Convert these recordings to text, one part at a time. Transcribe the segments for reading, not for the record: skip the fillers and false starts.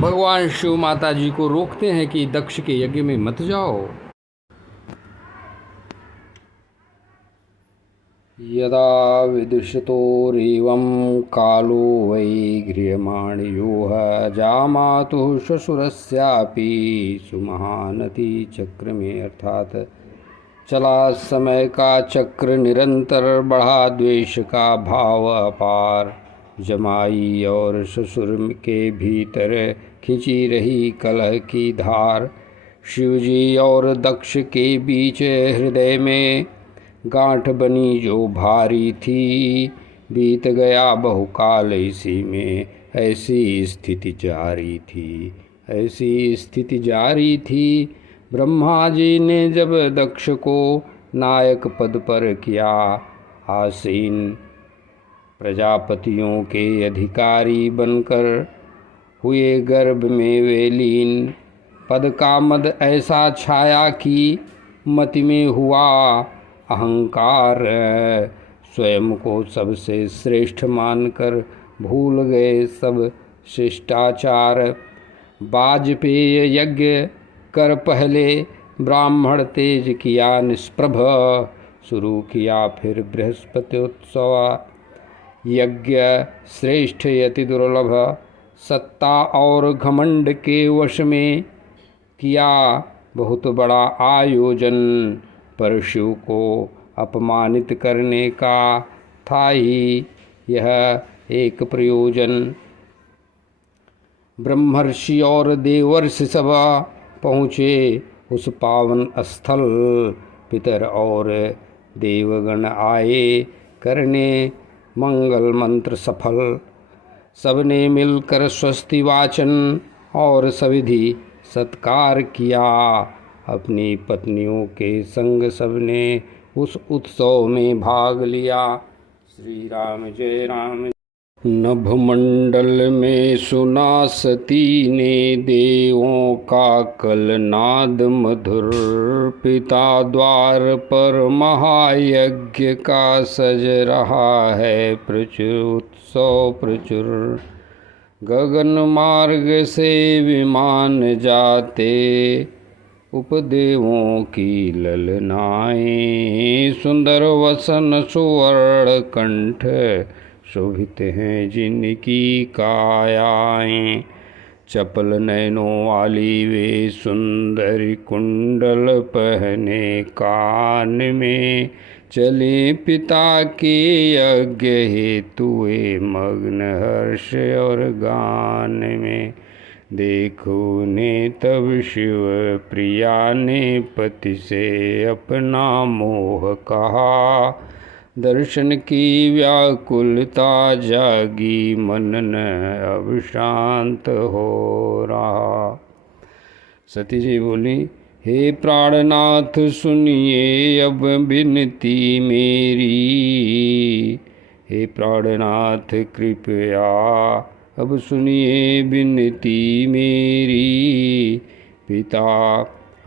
भगवान शिव माता जी को रोकते हैं कि दक्ष के यज्ञ में मत जाओ। यदा विदुषतोरेवं कालो वै गृह्यमाणयोः जामातुः श्वशुरस्यापि सुमहानति चक्र में, अर्थात चला समय का चक्र निरंतर, बढ़ा द्वेष का भाव अपार, जमाई और ससुर के भीतर खिंची रही कलह की धार। शिवजी और दक्ष के बीच हृदय में गांठ बनी जो भारी थी, बीत गया बहुकाल इसी में ऐसी स्थिति जारी थी, ऐसी स्थिति जारी थी। ब्रह्मा जी ने जब दक्ष को नायक पद पर किया आसीन, प्रजापतियों के अधिकारी बनकर हुए गर्भ में वे लीन। पद का मद ऐसा छाया कि मति में हुआ अहंकार, स्वयं को सबसे श्रेष्ठ मानकर भूल गए सब शिष्टाचार। वाजपेय यज्ञ कर पहले ब्राह्मण तेज किया निष्प्रभ, शुरू किया फिर बृहस्पत्योत्सव। यज्ञ श्रेष्ठ यति दुर्लभ, सत्ता और घमंड के वश में किया बहुत बड़ा आयोजन, पर शिव को अपमानित करने का था ही यह एक प्रयोजन। ब्रह्मर्षि और देवर्षि सब पहुँचे उस पावन स्थल, पितर और देवगण आए करने मंगल मंत्र सफल। सबने मिलकर स्वस्ति वाचन और सविधि सत्कार किया, अपनी पत्नियों के संग सबने उस उत्सव में भाग लिया। श्री राम जय राम। नभमंडल में सुना सती ने देवों का कलनाद मधुर, पिता द्वार पर महायज्ञ का सज रहा है प्रचुर उत्सव प्रचुर। गगन मार्ग से विमान जाते उपदेवों की ललनाएं, सुंदर वसन सुवर्ण कंठ शोभित हैं जिनकी कायाएं। चपल नैनों वाली वे सुंदर कुंडल पहने कान में, चले पिता के यज्ञ हेतु वे मग्न हर्ष और गान में। देखो ने तब शिव प्रिया ने पति से अपना मोह कहा, दर्शन की व्याकुलता जागी मन न अब शांत हो रहा। सती जी बोली, हे प्राणनाथ सुनिए अब विनती मेरी, हे प्राणनाथ कृपया अब सुनिए विनती मेरी। पिता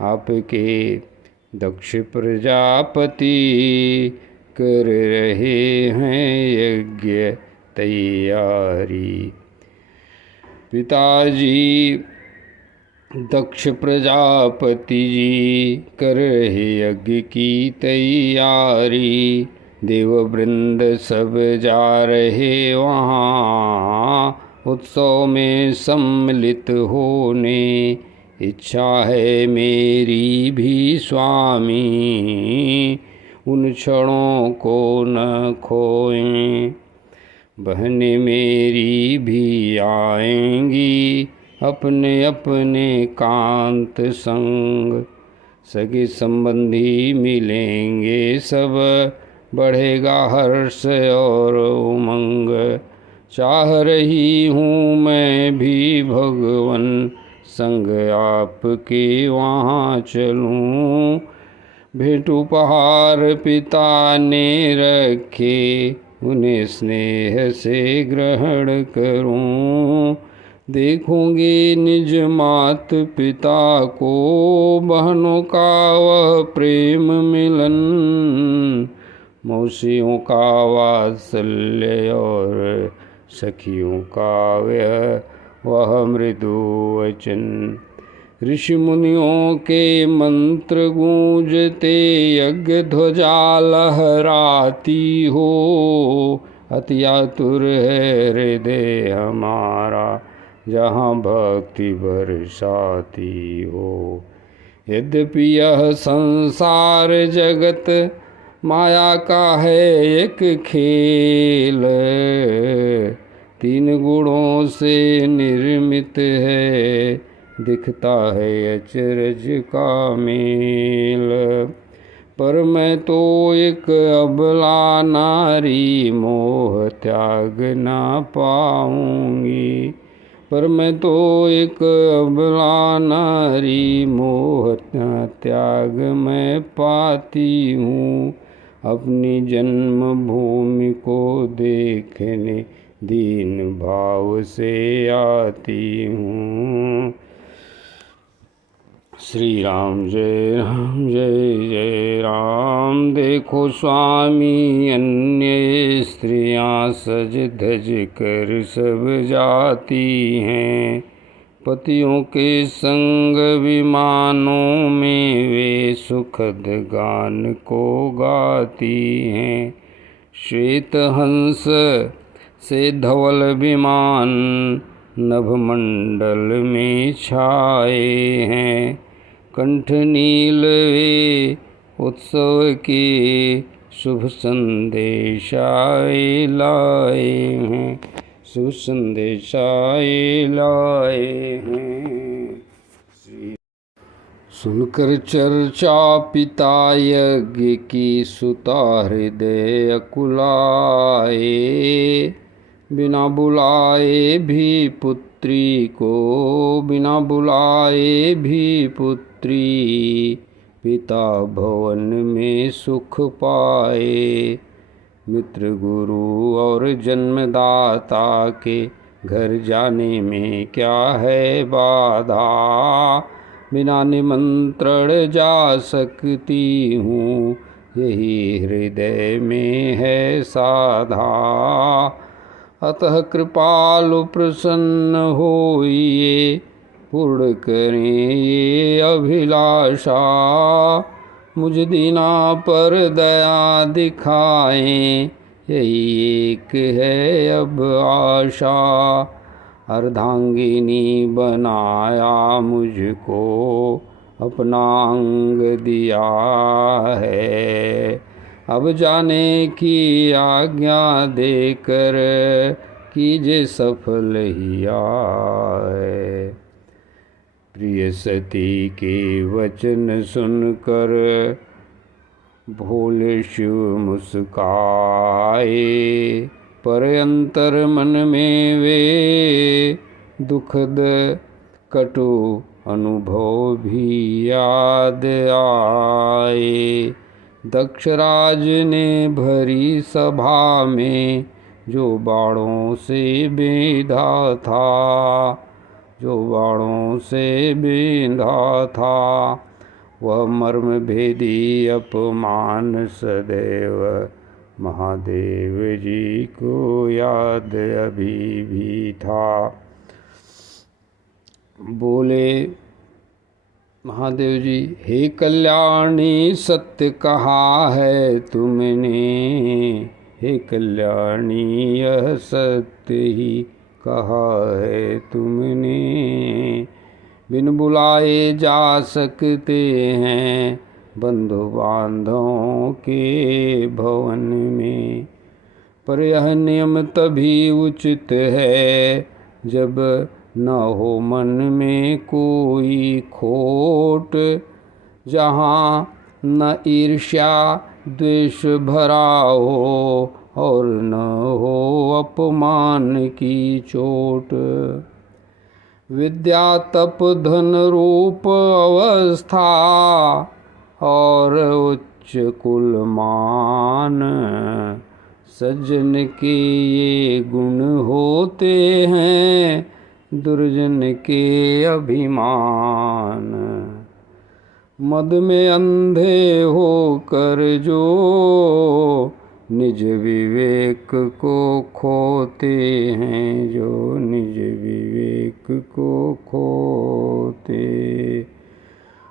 आपके दक्ष प्रजापति कर रहे हैं यज्ञ तैयारी। पिताजी दक्ष प्रजापति जी कर रहे यज्ञ की तैयारी। देववृंद सब जा रहे वहाँ उत्सव में सम्मिलित होने, इच्छा है मेरी भी स्वामी उन क्षणों को न खोएं। बहनें मेरी भी आएंगी अपने अपने कांत संग, सगे संबंधी मिलेंगे सब बढ़ेगा हर्ष और उमंग। चाह रही हूँ मैं भी भगवन संग आपके वहाँ चलूँ, भेंट उपहार पिता ने रखे उन्हें स्नेह से ग्रहण करूं। देखूंगी निज मात पिता को बहनों का वह प्रेम मिलन, मौसियों का वात्सल्य और सखियों का वह वह मृदु वचन। ऋषि मुनियों के मंत्र गूंजते यज्ञ ध्वजा लहराती हो। अति आतुर है हृदय हमारा जहाँ भक्ति बरसाती हो। यद्यपि यह संसार जगत माया का है एक खेल, तीन गुणों से निर्मित है दिखता है अचरज का मेल। पर मैं तो एक अबला नारी मोह त्याग ना पाऊंगी। पर मैं तो एक अबला नारी मोह त्याग मैं पाती हूँ। अपनी जन्मभूमि को देखने दीन भाव से आती हूँ। श्री राम जय राम जय जय राम। देखो स्वामी अन्य स्त्रियां सज धज कर सब जाती हैं। पतियों के संग विमानों में वे सुखद गान को गाती हैं। श्वेत हंस से धवल विमान नभमंडल में छाए हैं। कंठ नील वे उत्सव के शुभ संदेशाए लाए हैं। शुभ संदेशाए लाए हैं। सुनकर चर्चा पिता यज्ञ की सुता हृदय अकुलाए। बिना बुलाए भी पुत्री को, बिना बुलाए भी पुत्री पिता भवन में सुख पाए। मित्र गुरु और जन्मदाता के घर जाने में क्या है बाधा। बिना निमंत्रण जा सकती हूँ यही हृदय में है साधा। अतः कृपालु प्रसन्न होइए पूर्ण करें ये अभिलाषा। मुझ दीना पर दया दिखाएं यही एक है अब आशा। अर्धांगिनी बनाया मुझको अपना अंग दिया है। अब जाने की आज्ञा देकर कीजिए सफल ही आए। प्रिय सती के वचन सुनकर भोले शिव मुस्काए। पर अंतर मन में वे दुखद कटु अनुभव भी याद आए। दक्षराज ने भरी सभा में जो बाणों से बेंधा था, जो बाणों से बेंधा था, वह मर्म भेदी अपमान सदैव महादेव जी को याद अभी भी था। बोले महादेव जी, हे कल्याणी सत्य कहा है तुमने। हे कल्याणी यह सत्य ही कहा है तुमने। बिन बुलाए जा सकते हैं बंधु बांधवों के भवन में। पर यह नियम तभी उचित है जब न हो मन में कोई खोट। जहाँ न ईर्ष्या द्वेष भरा हो और न हो अपमान की चोट। विद्या तप धन रूप अवस्था और उच्च कुल मान, सज्जन के ये गुण होते हैं दुर्जन के अभिमान। मद में अंधे होकर जो निज विवेक को खोते हैं, जो निज विवेक को खोते।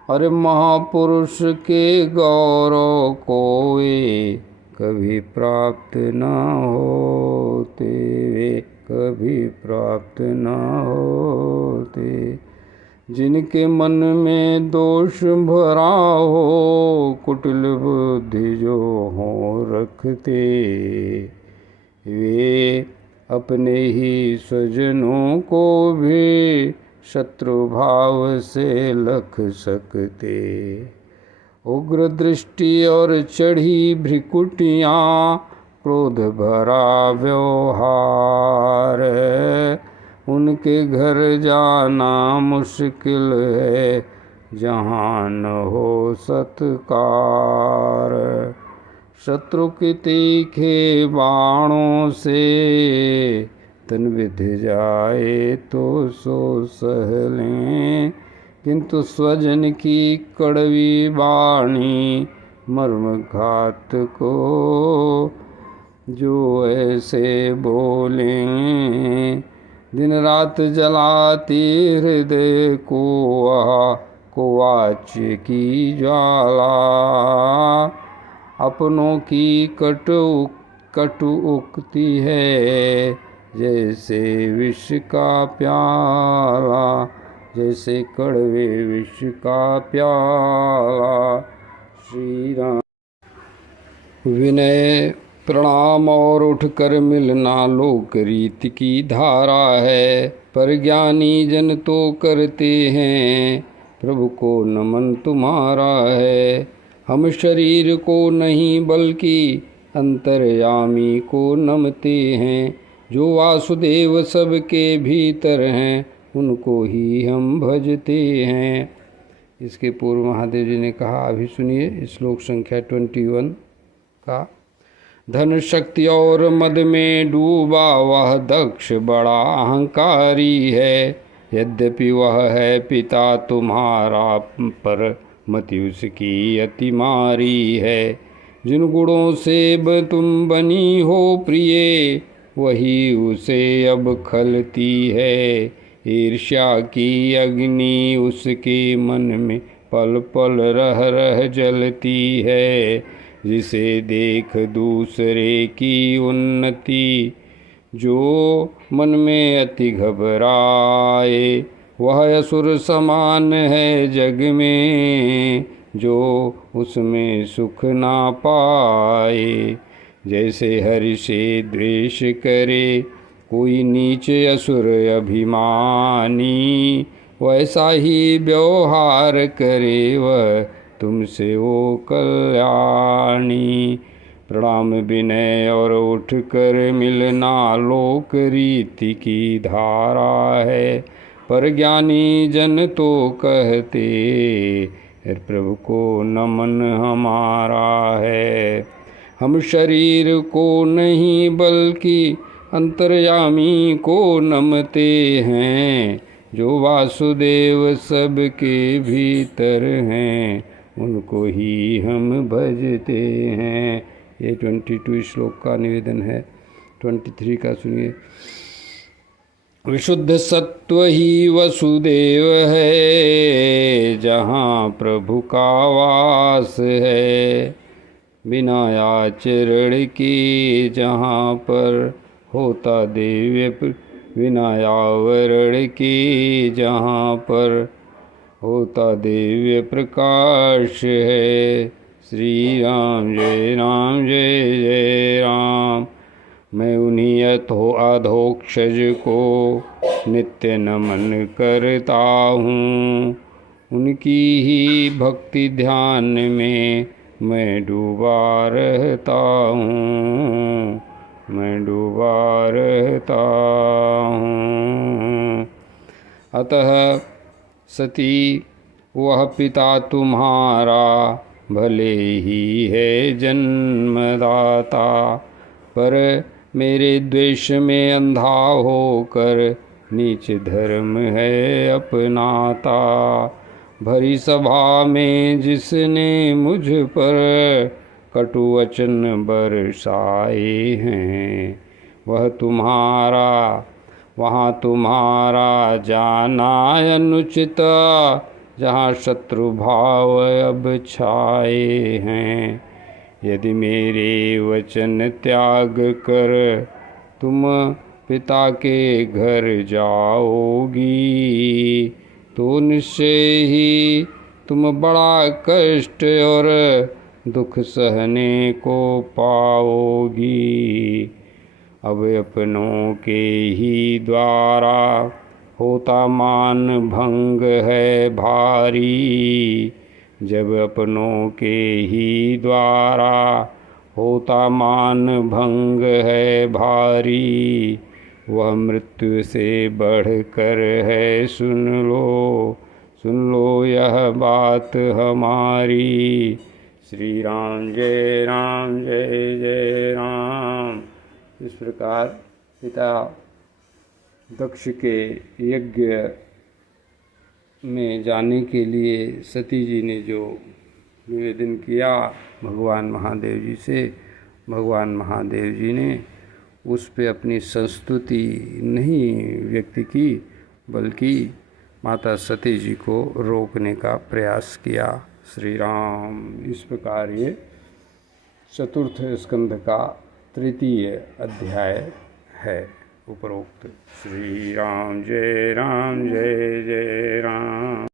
अरे महापुरुष के गौरव को वे कभी प्राप्त न होते, वे कभी प्राप्त न होते। जिनके मन में दोष भरा हो, कुटिल बुद्धि जो हो रखते, वे अपने ही स्वजनों को भी शत्रु भाव से लख सकते। उग्र दृष्टि और चढ़ी भ्रिकुटियाँ, क्रोध भरा व्यवहार, उनके घर जाना मुश्किल है, जहाँ न हो सत्कार। शत्रु के तीखे बाणों से तन विध जाए तो सो सह लें, किंतु स्वजन की कड़वी वाणी मर्म घात को जो ऐसे बोलें। दिन रात जलाती हृदय को कुवाच की ज्वाला, अपनों की कटु उक्ति है, जैसे विष का प्याला, जैसे कड़वे विष का प्याला। श्री राम। विनय प्रणाम और उठकर मिलना लोक रीति की धारा है, पर ज्ञानी जन तो करते हैं, प्रभु को नमन तुम्हारा है। हम शरीर को नहीं बल्कि अंतर्यामी को नमते हैं, जो वासुदेव सबके भीतर हैं, उनको ही हम भजते हैं। इसके पूर्व महादेव जी ने कहा, अभी सुनिए श्लोक संख्या 21 का। धन शक्ति और मद में डूबा वह दक्ष बड़ा अहंकारी है, यद्यपि वह है पिता तुम्हारा, पर मति उसकी अति मारी है। जिन गुणों से तुम बनी हो प्रिय, वही उसे अब खलती है। ईर्ष्या की अग्नि उसके मन में पल पल रह रह जलती है। जिसे देख दूसरे की उन्नति जो मन में अति घबराए, वह असुर समान है जग में, जो उसमें सुख ना पाए। जैसे हरि से द्वेष करे कोई नीच असुर अभिमानी, वैसा ही व्यवहार करे वह तुमसे वो कल्याणी। प्रणाम विनय और उठ कर मिलना लोक रीति की धारा है, पर ज्ञानी जन तो कहते, प्रभु को नमन हमारा है। हम शरीर को नहीं बल्कि अंतर्यामी को नमते हैं, जो वासुदेव सबके भीतर हैं, उनको ही हम भजते हैं। ये 22 श्लोक का निवेदन है। 23 का सुनिए। विशुद्ध सत्व ही वसुदेव है, जहाँ प्रभु का वास है। बिना आचरण के जहाँ पर होता दिव्य, बिना आवरण के जहाँ पर होता दिव्य प्रकाश है। श्री राम जय राम जय जय राम। मैं उन्हीं अधोक्षज को नित्य नमन करता हूँ, उनकी ही भक्ति ध्यान में मैं डूबा रहता हूँ, मैं डूबा रहता हूँ। अतः सती वह पिता तुम्हारा भले ही है जन्मदाता, पर मेरे द्वेष में अंधा होकर नीच धर्म है अपनाता। भरी सभा में जिसने मुझ पर कटु वचन बरसाए हैं। वहाँ तुम्हारा जाना अनुचित, जहाँ शत्रु भाव अब छाए हैं। यदि मेरे वचन त्याग कर तुम पिता के घर जाओगी, तो निश्चय ही तुम बड़ा कष्ट और दुख सहने को पाओगी। अब अपनों के ही द्वारा होता मान भंग है भारी। जब अपनों के ही द्वारा होता मान भंग है भारी, वह मृत्यु से बढ़कर है। सुन लो यह बात हमारी। श्री राम जय राम जय जय राम। इस प्रकार पिता दक्ष के यज्ञ में जाने के लिए सती जी ने जो निवेदन किया भगवान महादेव जी से, भगवान महादेव जी ने उस पे अपनी संस्तुति नहीं व्यक्त की, बल्कि माता सती जी को रोकने का प्रयास किया। श्री राम। इस प्रकार ये चतुर्थ स्कंध का तृतीय अध्याय है उपरोक्त। श्री राम जय जय राम।